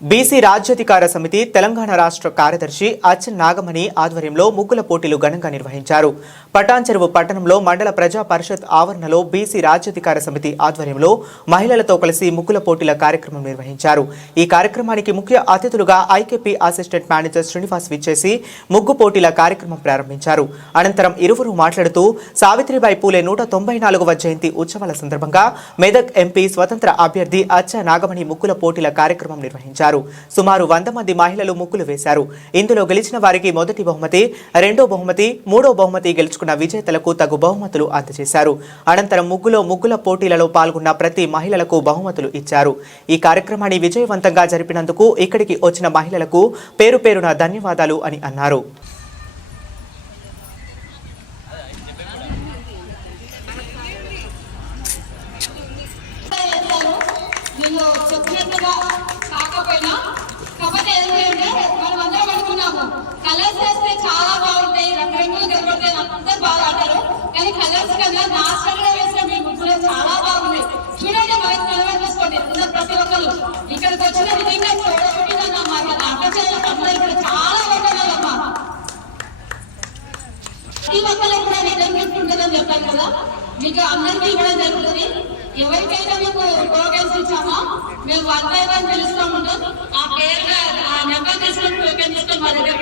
BC రాజ్యాధికార సమితి తెలంగాణ రాష్ట్ర కార్యదర్శి అచ్చన్ నాగమణి ఆధ్వర్యంలో ముగ్గుల పోటీలు ఘనంగా నిర్వహించారు. పటాన్చెరువు పట్టణంలో మండల ప్రజా పరిషత్ ఆవరణలో బీసీ రాజ్యాధికార సమితి ఆధ్వర్యంలో మహిళలతో కలిసి ముగ్గుల పోటీల కార్యక్రమం నిర్వహించారు. ఈ కార్యక్రమానికి ముఖ్య అతిథులుగా ఐకేపీ అసిస్టెంట్ మేనేజర్ శ్రీనివాస్ విచ్చేసి ముగ్గు పోటీల కార్యక్రమం ప్రారంభించారు. అనంతరం ఇరువురు మాట్లాడుతూ సావిత్రిబాయి పూలే 194వ జయంతి ఉత్సవాల సందర్భంగా మెదక్ ఎంపీ స్వతంత్ర అభ్యర్థి అచ్చ నాగమణి ముగ్గుల పోటీల కార్యక్రమం నిర్వహించారు. సుమారు 100 మంది మహిళలు ముగ్గులు వేశారు. ఇందులో గెలిచిన వారికి మొదటి బహుమతి, రెండో బహుమతి, మూడో బహుమతి గెలుచుకున్న విజేతలకు తగు బహుమతులు అందజేశారు. అనంతరం ముగ్గుల పోటీలలో పాల్గొన్న ప్రతి మహిళలకు బహుమతులు ఇచ్చారు. ఈ కార్యక్రమాన్ని విజయవంతంగా జరిపినందుకు ఇక్కడికి వచ్చిన మహిళలకు పేరు పేరున ధన్యవాదాలు అని అన్నారు. కలర్స్ వేస్తే చాలా బాగుంటాయి, రంగురంగులు కనబడతాయి, అందరూ బాగా ఆడతారు. కానీ కలర్స్ కన్నా నాచురల్ గా వేసిన మీ ముగ్గులు చాలా బాగున్నాయి. చూడండి, బాగా కలర్ చేసుకోండి ప్రతి ఒక్కరు. ఇక్కడికి వచ్చిన విధంగా చూడకూడదమ్మా, అక్కచెల్లెలకు అందరూ కూడా చాలా వందనాలమ్మా. ప్రతి ఒక్కరికి కూడా రిటర్న్ గిఫ్ట్ ఉంటుందని చెప్పాను కదా, మీకు అందరికీ ఇవ్వడం జరుగుతుంది. ఎవరికైనా మీకు టోకెన్స్ ఇచ్చామో మేము 1 by 1 పిలుస్తూ ఉంటాం. ఆ పేరు ఆ నెంబర్ తీసుకొని టోకెన్ తీసుకొని మా దగ్గర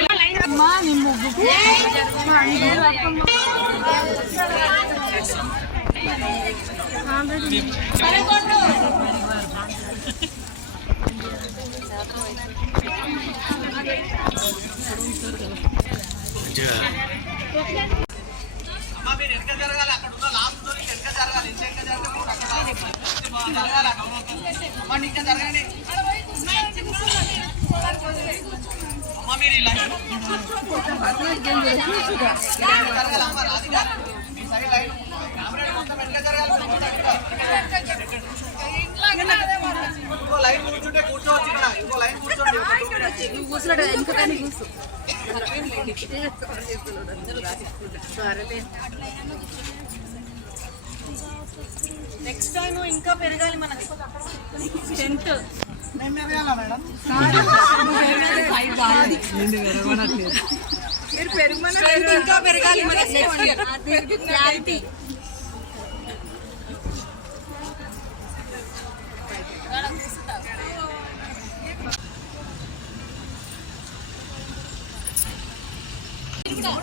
నెక్స్ట్ టైం ఇంకా పెరగాలి మనకి స్ట్రెంత్. ఇంకా పెరగాలి మనకి క్లారిటీ.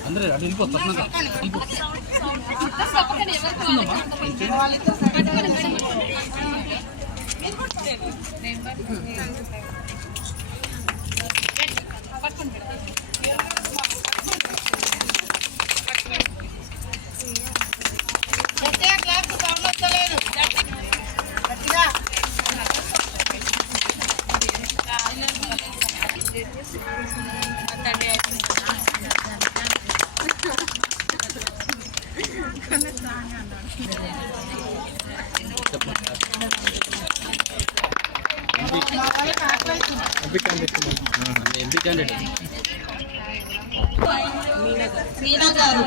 అందరూ అటు వెళ్ళిపోతారు. మీనా గారు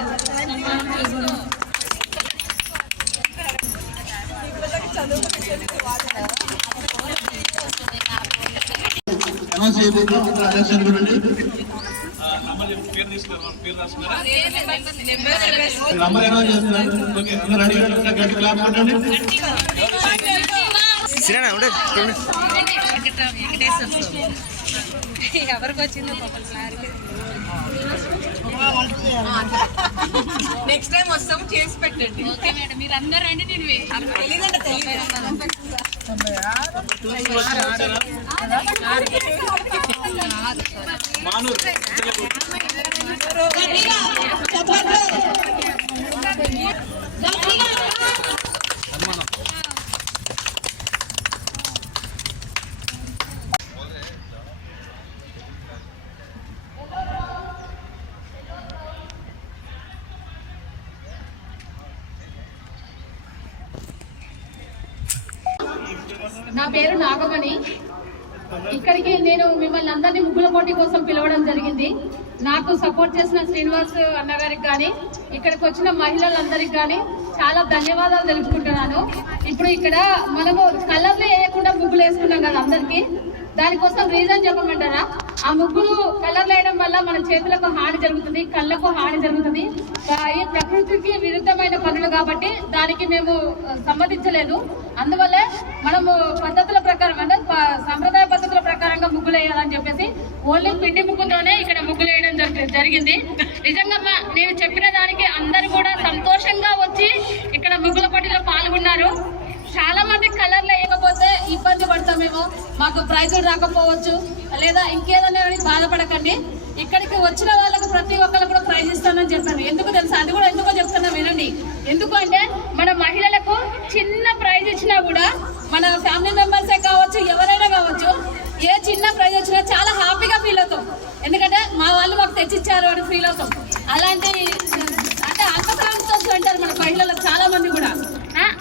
ఎవరికి వచ్చిందో నెక్స్ట్ టైం వస్తాము, చేసి పెట్టండి. ఓకే మేడం, మీరు అందరూ రండి. నేను తెలియదంటే నా పేరు నాగమణి. ఇక్కడికి నేను మిమ్మల్ని అందరినీ ముగ్గుల పోటీ కోసం పిలవడం జరిగింది. నాకు సపోర్ట్ చేసిన శ్రీనివాస్ అన్నగారికి కానీ ఇక్కడికి వచ్చిన మహిళలందరికి కానీ చాలా ధన్యవాదాలు తెలుపుకుంటున్నాను. ఇప్పుడు ఇక్కడ మనము కలర్లు వేయకుండా ముగ్గులు వేసుకున్నాం కదా అందరికి. దానికోసం రీజన్ చెప్పమంటారా? ఆ ముగ్గులు కలర్ వేయడం వల్ల మన చేతులకు హాని జరుగుతుంది, కళ్ళకు హాని జరుగుతుంది. ఈ ప్రకృతికి విరుద్ధమైన పనులు కాబట్టి దానికి మేము సమ్మతించలేదు. అందువల్ల మనము పద్ధతుల ప్రకారం అంటే సంప్రదాయ పద్ధతుల ప్రకారంగా ముగ్గులు వేయాలని చెప్పేసి ఓన్లీ పిండి ముగ్గుతోనే ఇక్కడ ముగ్గులు వేయడం జరిగింది. నిజంగా నేను చెప్పిన దానికి అందరూ కూడా సంతోషంగా వచ్చి ఇక్కడ ముగ్గుల పోటీలో పాల్గొన్నారు. చాలా మంది కలర్లు వేయకపోతే ఇబ్బంది పడతామేమో, మాకు ప్రైజులు రాకపోవచ్చు లేదా ఇంకేదైనా బాధపడకండి. ఇక్కడికి వచ్చిన వాళ్ళకు ప్రతి ఒక్కరు కూడా ప్రైజ్ ఇస్తానని చెప్పాను. ఎందుకు తెలుసా? అది కూడా ఎందుకో చెప్తున్నా వినండి. ఎందుకు అంటే మన మహిళలకు చిన్న ప్రైజ్ ఇచ్చినా కూడా మన ఫ్యామిలీ మెంబర్సే కావచ్చు, ఎవరైనా కావచ్చు, ఏ చిన్న ప్రైజ్ వచ్చినా చాలా హ్యాపీగా ఫీల్ అవుతాం. ఎందుకంటే మా వాళ్ళు మాకు తెచ్చిచ్చారు అని ఫీల్ అవుతాం. అలాంటి అంటే అంతఃసంతోషం అంటారు మన మహిళలకు చాలా మంది కూడా.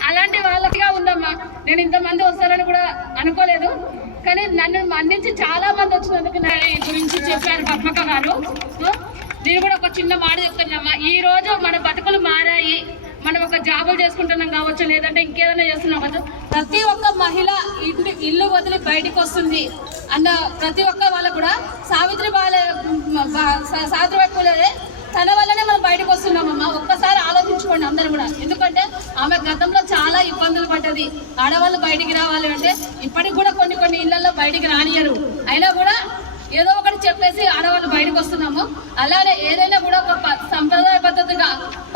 అలాంటి వాళ్ళకిగా ఉందమ్మా. నేను ఇంతమంది వస్తారని కూడా అనుకోలేదు, కానీ నన్ను అందించి చాలా మంది వచ్చినందుకు నా గురించి చెప్పారు పద్మక గారు. నేను కూడా ఒక చిన్న మాట చెప్తున్నామ్మా. ఈ రోజు మన బతుకులు మారాయి. మనం ఒక జాబులు చేసుకుంటున్నాం కావచ్చు, లేదంటే ఇంకేదైనా చేస్తున్నాం కావచ్చు. ప్రతి ఒక్క మహిళ ఇల్లు వదిలి బయటికి వస్తుంది అన్న ప్రతి ఒక్క వాళ్ళకు కూడా సావిత్రిబాయి పూలే తన వల్లనే మనం బయటకు వస్తున్నామమ్మా. ఒక్కసారి ఆలోచించుకోండి అందరూ కూడా. ఎందుకంటే ఆమె గతంలో చాలా ఇబ్బందులు పడ్డది. ఆడవాళ్ళు బయటికి రావాలి అంటే ఇప్పటికి కూడా కొన్ని ఇళ్లలో బయటికి రానియరు. అయినా కూడా ఏదో ఒకటి చెప్పేసి ఆడవాళ్ళు బయటకు వస్తున్నాము. అలానే ఏదైనా కూడా ఒక సంప్రదాయ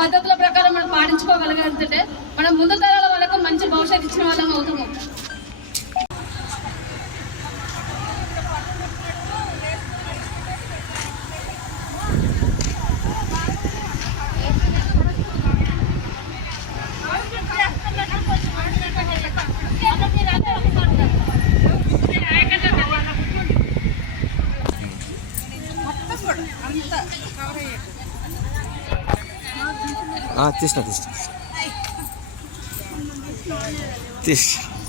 పద్ధతుల ప్రకారం మనం పాటించుకోగలిగితే మనం ముందు తరాల వాళ్ళకు మంచి భవిష్యత్తు ఇచ్చిన వాళ్ళం అవుతాము. తీసిన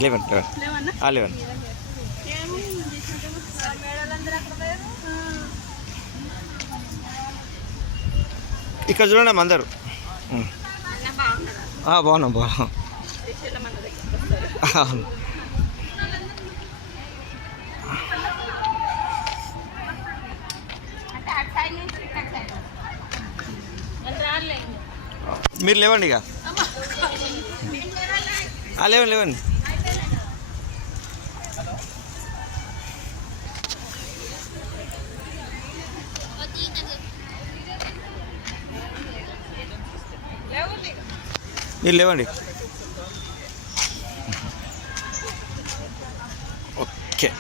లెవెన్ ఇక్కడ చూడండి అందరు బాగున్నాం. మీరు లేవండి ఇక, లేవండి. మీరు లేవండి. ఓకే.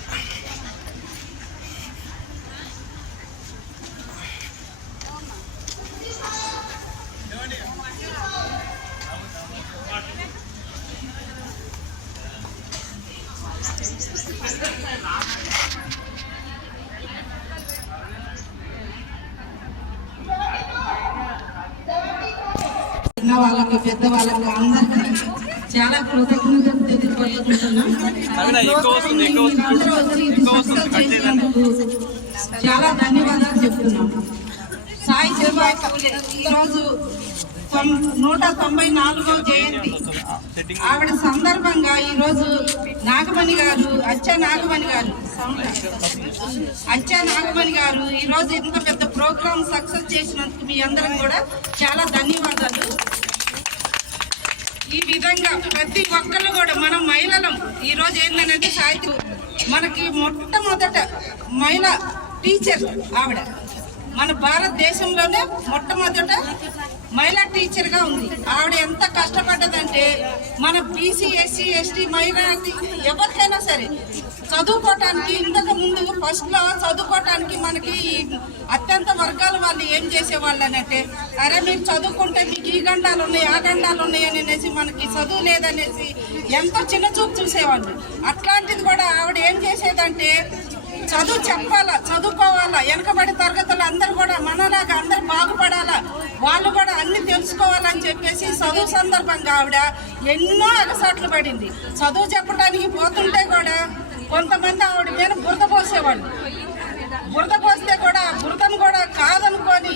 చిన్న వాళ్ళకి పెద్ద వాళ్ళకి అందరికీ చాలా కృతజ్ఞతలు తెలియజేస్తున్నాం. చాలా ధన్యవాదాలు చెప్తున్నాం. సావిత్రిబాయి పూలే ఈరోజు 194వ జయంతి. ఆవిడ సందర్భంగా ఈరోజు నాగమణి గారు అచ్చా నాగమణి గారు ఈరోజు ఇంత పెద్ద ప్రోగ్రామ్ సక్సెస్ చేసినందుకు మీ అందరం కూడా చాలా ధన్యవాదాలు. ఈ విధంగా ప్రతి ఒక్కళ్ళు కూడా మనం మహిళలం. ఈరోజు ఏంటంటే సాహిత్యం మనకి మొట్టమొదట మహిళా టీచర్ ఆవిడ. మన భారతదేశంలోనే మొట్టమొదట మహిళా టీచర్గా ఉంది. ఆవిడ ఎంత కష్టపడ్డదంటే మన బీసీ ఎస్సీ ఎస్టీ మైనారిటీ ఎవరికైనా సరే చదువుకోవటానికి ఇంతకు ముందు ఫస్ట్లో చదువుకోవటానికి మనకి అత్యంత వర్గాల వాళ్ళు ఏం చేసేవాళ్ళు అంటే, అరే మీరు చదువుకుంటే మీకు ఈ గండాలు ఉన్నాయి ఆ గండాలు ఉన్నాయి అనేసి మనకి చదువు లేదనేసి ఎంతో చిన్న చూపు చూసేవాళ్ళు. అట్లాంటిది కూడా ఆవిడ ఏం చేసేదంటే చదువు చెప్పాలా, చదువుకోవాలా, వెనకబడి తరగతులు అందరూ కూడా మనలాగా అందరూ బాగుపడాలా, వాళ్ళు కూడా అన్ని తెలుసుకోవాలని చెప్పేసి చదువు సందర్భంగా ఆవిడ ఎన్నో అగసాట్లు పడింది. చదువు చెప్పడానికి పోతుంటే కూడా కొంతమంది ఆవిడ మీద బురద పోసేవాళ్ళు. బురద పోస్తే కూడా బురదను కూడా కాదనుకొని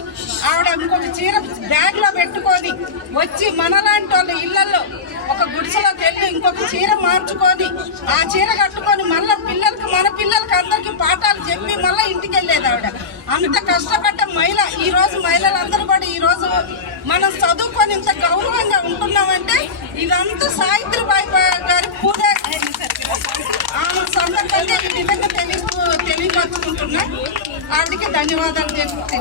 ఆవిడ ఇంకొక చీర బ్యాగ్లో పెట్టుకొని వచ్చి మనలాంటి వాళ్ళ ఇళ్లలో ఒక గుడిసెలోకి వెళ్ళి ఇంకొక చీర మార్చుకొని ఆ చీర కట్టుకొని మళ్ళీ పిల్లలకి మన పిల్లలకి అందరికి పాఠాలు చెప్పి మళ్ళీ ఇంటికి వెళ్ళేది ఆవిడ. అంత కష్టపడ్డ మహిళ. ఈ రోజు మహిళలందరూ కూడా ఈ రోజు మనం చదువుకొని ఇంత గౌరవంగా ఉంటున్నామంటే ఇదంతా సావిత్రిబాయి గారి పూజ సందర్భంగా ఈ విధంగా తెలియపరుచుకుంటున్నా. ఆవిడకి ధన్యవాదాలు తెలుపుతున్నాను.